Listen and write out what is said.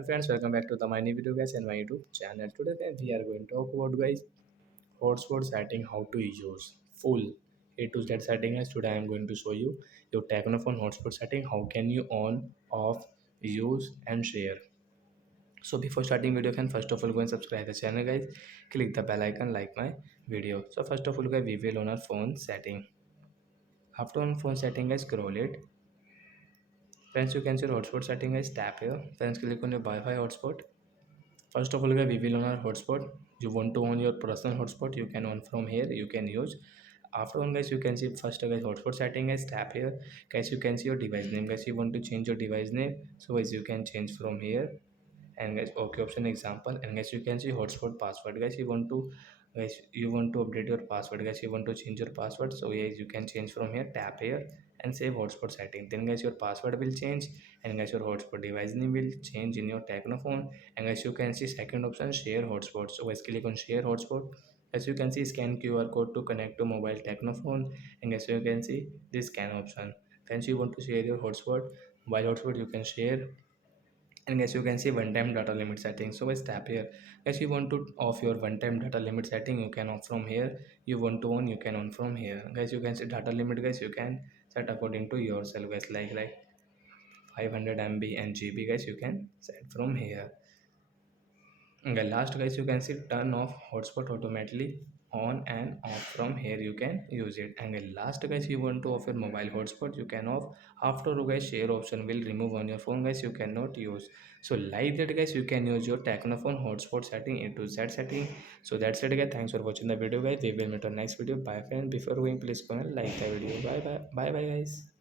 Hello friends, welcome back to the my new video guys and my YouTube channel. Today guys, we are going to talk about guys hotspot setting, how to use full A to Z setting. Guys, today I am going to show you your Tecno phone hotspot setting. How can you on, off, use and share. So before starting video, can first of all go and subscribe the channel guys. Click the bell icon, like my video. So first of all guys, we will on our phone setting. After on phone setting guys, scroll it. Friends, you can see your hotspot setting guys. Tap here. Friends, click on your Wi-Fi hotspot. First of all, guys, we will on our hotspot. You want to on your personal hotspot, you can on from here. You can use. After on, guys, you can see first guys hotspot setting guys. Tap here, guys. You can see your device name, guys. You want to change your device name, so guys you can change from here. And guys, okay option example. And guys, you can see hotspot password, guys. You want to update your password, guys. You want to change your password, so guys you can change from here. Tap here and save hotspot setting. Then guys your password will change, and guys your hotspot device name will change in your Tecno phone. And guys you can see second option, share hotspot. So guys click on share hotspot. As you can see, scan QR code to connect to mobile Tecno phone. And guys you can see this scan option. Once you want to share your hotspot, while hotspot you can share. And guys you can see one time data limit setting. So guys tap here. Guys you want to off your one time data limit setting, you can off from here. You want to on, you can on from here. Guys you can see data limit, guys you can set according to yourself, guys, like 500 MB and GB, guys you can set from here. Okay, last guys you can see turn off hotspot automatically on and off. From here you can use it. And last guys, you want to off your mobile hotspot, you can off. After guys share option will remove on your phone, guys you cannot use. So like that guys, you can use your Tecno phone hotspot setting A to Z setting. So that's it guys, thanks for watching the video guys. We will meet on next video. Bye friend. Before going, please go and like the video. Bye bye guys.